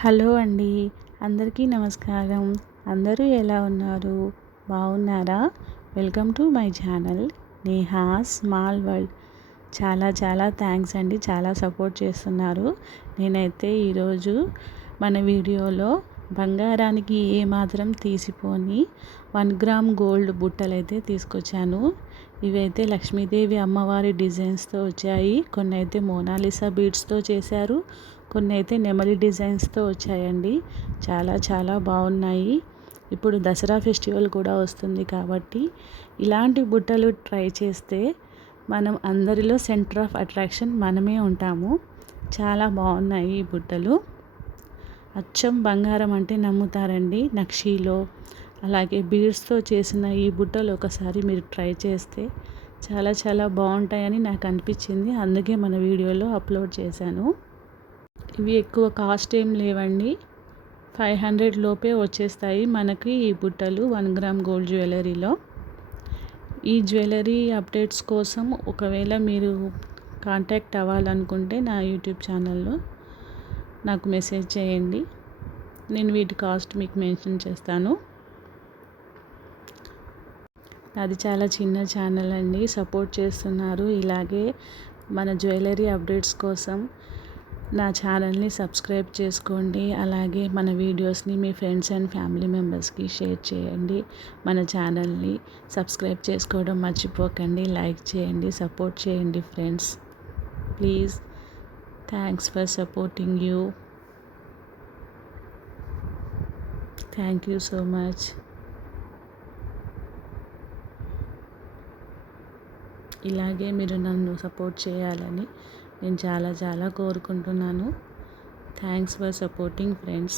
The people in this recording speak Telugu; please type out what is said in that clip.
హలో అండి. అందరికీ నమస్కారం. అందరూ ఎలా ఉన్నారు? బాగున్నారా? Welcome to my channel Neha small world. చాలా చాలా థ్యాంక్స్ అండి. చాలా సపోర్ట్ చేస్తున్నారు. నేనైతే ఈరోజు మన వీడియోలో బంగారానికి ఏమాత్రం తీసిపోని 1 గ్రామ్ గోల్డ్ బుట్టలైతే తీసుకొచ్చాను. ఇవైతే లక్ష్మీదేవి అమ్మవారి డిజైన్స్తో వచ్చాయి. కొన్ని అయితే మోనాలిసా బీడ్స్తో చేశారు. కొన్ని అయితే నెమలి డిజైన్స్తో వచ్చాయండి. చాలా చాలా బాగున్నాయి. ఇప్పుడు దసరా ఫెస్టివల్ కూడా వస్తుంది కాబట్టి ఇలాంటి బుట్టలు ట్రై చేస్తే మనం అందరిలో సెంటర్ ఆఫ్ అట్రాక్షన్ మనమే ఉంటాము. చాలా బాగున్నాయి ఈ బుట్టలు. అచ్చం బంగారం అంటే నమ్ముతారండి. నక్షీలో అలాగే బీడ్స్తో చేసిన ఈ బుట్టలు ఒకసారి మీరు ట్రై చేస్తే చాలా చాలా బాగుంటాయని నాకు అనిపించింది. అందుకే మన వీడియోలో అప్లోడ్ చేశాను. ఇవి ఎక్కువ కాస్ట్ ఏం లేవండి. 500 లోపే వచ్చేస్తాయి మనకి ఈ బుట్టలు 1 గ్రామ్ గోల్డ్ జ్యువెలరీలో. ఈ జ్యువెలరీ అప్డేట్స్ కోసం ఒకవేళ మీరు కాంటాక్ట్ అవ్వాలనుకుంటే నా యూట్యూబ్ ఛానల్లో నాకు మెసేజ్ చేయండి. నేను వీటి కాస్ట్ మీకు మెన్షన్ చేస్తాను. అది చాలా చిన్న ఛానల్ అండి. సపోర్ట్ చేస్తున్నారు. ఇలాగే మన జ్యువెలరీ అప్డేట్స్ కోసం నా ఛానల్ని సబ్స్క్రైబ్ చేసుకోండి. అలాగే మన వీడియోస్ని మీ ఫ్రెండ్స్ అండ్ ఫ్యామిలీ మెంబర్స్కి షేర్ చేయండి. మన ఛానల్ని సబ్స్క్రైబ్ చేసుకోవడం మర్చిపోకండి. లైక్ చేయండి, సపోర్ట్ చేయండి friends. Please, thanks for supporting you. Thank you so much. ఇలాగే మీరు నన్ను సపోర్ట్ చేయాలని నేను చాలా చాలా కోరుకుంటున్నాను. Thanks for supporting friends.